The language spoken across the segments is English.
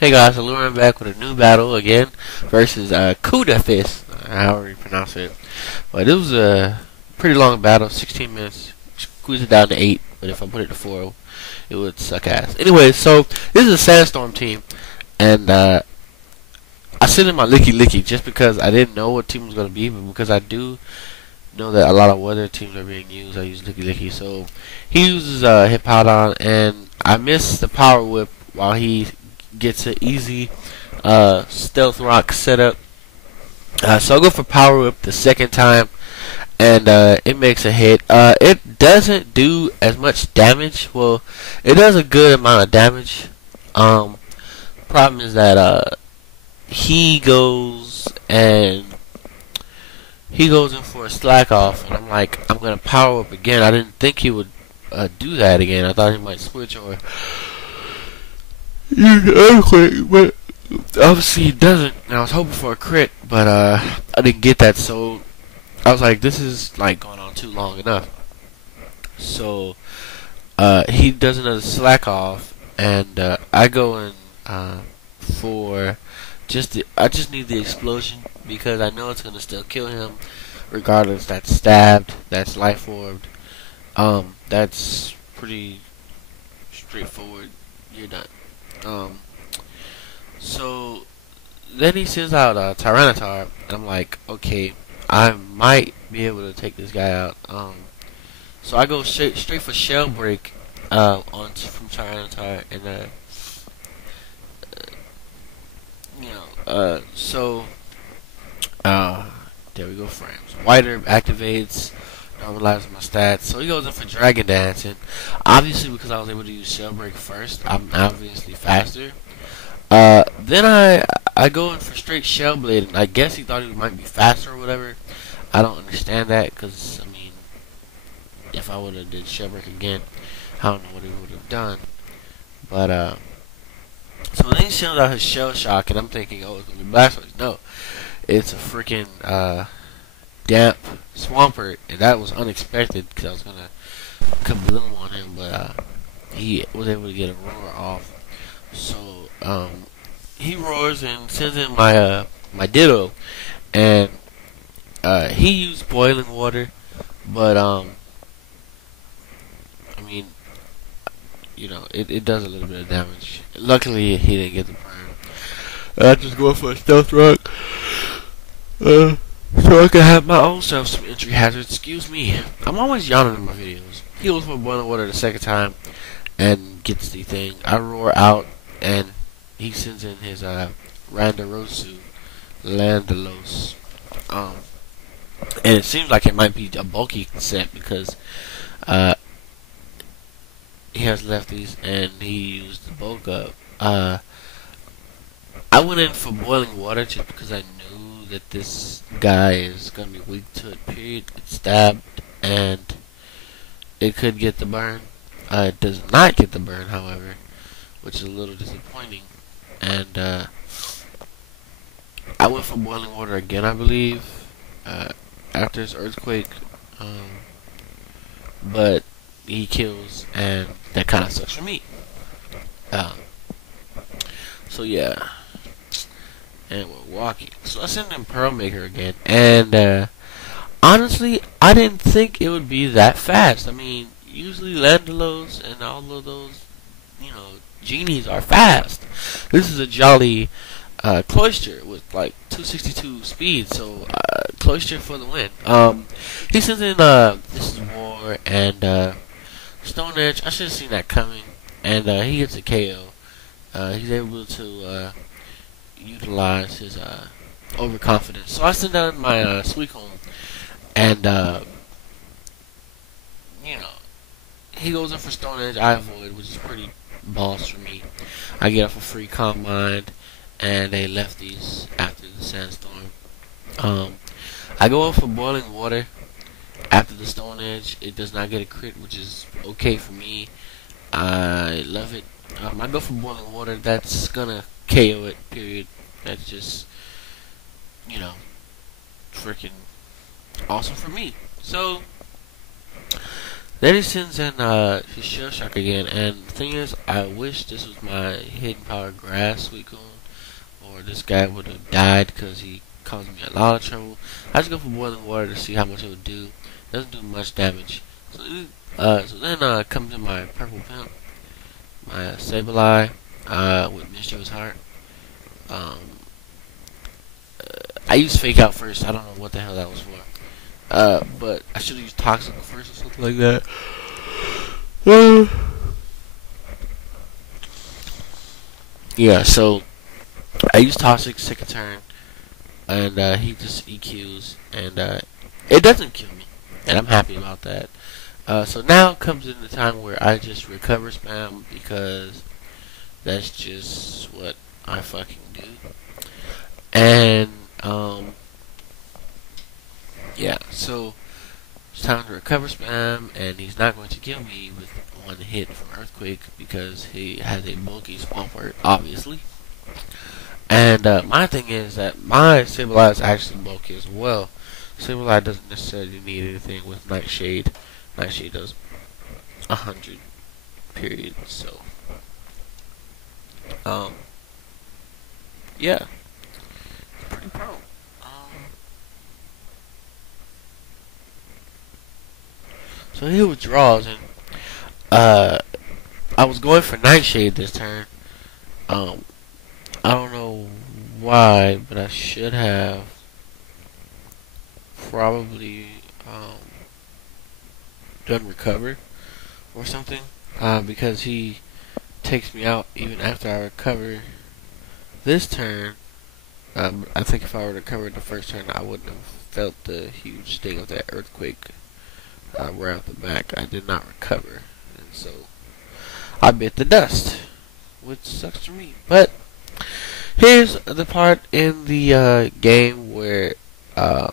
Hey guys, Aluran back with a new battle again versus khudafis, however you pronounce it. But it was a pretty long battle, 16 minutes. Squeeze it down to 8, but if I put it to 4, it would suck ass. Anyway, so this is a sandstorm team, and I sent in my licky licky just because I didn't know what team was going to be, but because I do know that a lot of weather teams are being used, I use licky licky. So he uses Hippowdon, and I missed the power whip while he gets an easy stealth rock setup. So I'll go for power whip the second time, and it makes a hit. It doesn't do as much damage. Well, it does a good amount of damage. Problem is that he goes in for a slack off, and I'm like, I'm gonna power up again. I didn't think he would do that again. I thought he might switch or use the earthquake, but obviously he doesn't. And I was hoping for a crit, but I didn't get that. So I was like, this is like going on too long enough. So he does another slack off, and I go in for I just need the explosion because I know it's gonna still kill him, regardless. That's stabbed. That's life orbed. That's pretty straightforward. You're done. So then he sends out Tyranitar, and I'm like, okay, I might be able to take this guy out. So I go straight for Shell Break from Tyranitar, and so there we go, frames. White Herb activates, normalizes my stats. So he goes in for Dragon Dance, and obviously because I was able to use Shell Break first, I'm obviously faster. Then I go in for straight Shell Blade, and I guess he thought he might be faster or whatever. I don't understand that, because, I mean, if I would have did Shell Break again, I don't know what he would have done. But, so then he sends out his Shell Shock, and I'm thinking, oh, it's going to be Blastoise. No, it's a freaking, damp Swampert, and that was unexpected, because I was going to kabloom on him, but, he was able to get a roar off. So, he roars and sends in my Ditto, and, he used boiling water, but, I mean, it does a little bit of damage. Luckily, he didn't get the burn. I just go for a stealth rock, so I can have my own self some entry hazards. Excuse me. I'm always yawning in my videos. He goes for boiling water the second time, and gets the thing. I roar out, and he sends in his Randarosu, Landalos. And it seems like it might be a bulky set because he has lefties and he used the bulk up. I went in for boiling water just because I knew that this guy is gonna be weak to it. Period. It's stabbed and it could get the burn. It does not get the burn, however, which is a little disappointing. And I went for boiling water again, I believe, after his earthquake. But he kills, and that kind of sucks for me. So yeah, and we're walking. So I sent in Pearl Maker again, and honestly, I didn't think it would be that fast. I mean, usually Landalos and all of those, genies are fast. This is a jolly Cloyster with like 262 speed, so Cloyster for the win. He sends in This is War and Stone Edge. I should have seen that coming, and he gets a KO. He's able to utilize his overconfidence. So I send down my Sweet Home, and he goes in for Stone Edge. I avoid, which is pretty boss for me. I get off a free Calm Mind and they lefties after the Sandstorm. I go up for Boiling Water after the Stone Edge. It does not get a crit, which is okay for me. I love it. I go for Boiling Water. That's gonna KO it, period. That's just, freaking awesome for me. So, Then he sends in his Shell Shock again, and the thing is, I wish this was my Hidden Power Grass Suicune, or this guy would have died because he caused me a lot of trouble. I just go for Boiling Water to see how much it would do. Doesn't do much damage. So then comes in my Purple Pimp, my Sableye, with Mischievous Heart. Um, I used Fake Out first. I don't know what the hell that was for. But I should have used Toxic first or something like that. Yeah, so I used Toxic second turn, and he just EQs, and it doesn't kill me, and I'm happy about that. So now comes in the time where I just recover spam because that's just what I fucking do. And yeah, so it's time to recover spam, and he's not going to kill me with one hit from Earthquake because he has a bulky Swampert, obviously. And my thing is that my Sableye is actually bulky as well. Sableye doesn't necessarily need anything with Nightshade. Nightshade does 100, period. So, yeah, pretty pro. So he withdraws, and I was going for Nightshade this turn. Um, I don't know why, but I should have probably done recover or something, because he takes me out even after I recover this turn. I think if I were to recover the first turn, I wouldn't have felt the huge sting of that Earthquake right off the back. I did not recover, and so I bit the dust, which sucks for me. But here's the part in the game where no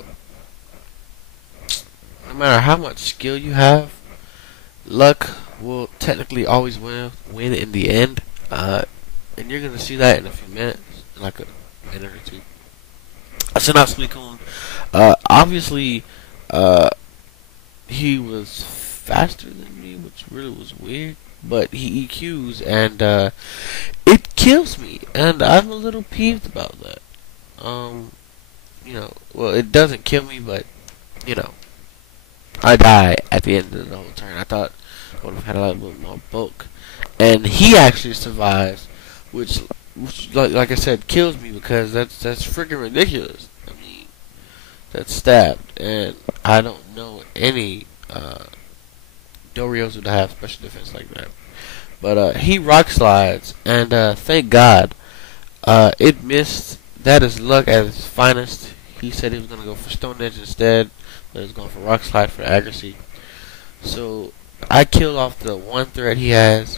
matter how much skill you have, luck will technically always win in the end. And you're gonna see that in a few minutes, in like a minute or two. I sent out Suicune. Obviously, he was faster than me, which really was weird. But he EQs, and it kills me, and I'm a little peeved about that. Well, it doesn't kill me, but you know, I die at the end of the whole turn. I thought I would have had a little bit more bulk, and he actually survives, which like I said, kills me because that's freaking ridiculous. I mean, that's stabbed, and I don't know any Dorios would have special defense like that. But he rock slides, and thank God, it missed. That is luck at its finest. He said he was gonna go for Stone Edge instead, but he was going for rock slide for accuracy. So I killed off the one threat he has,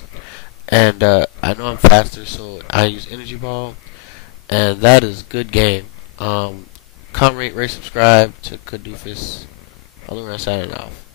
and I know I'm faster, so I use Energy Ball, and that is good game. Comment, rate, subscribe to khudafis. Aluran signing off.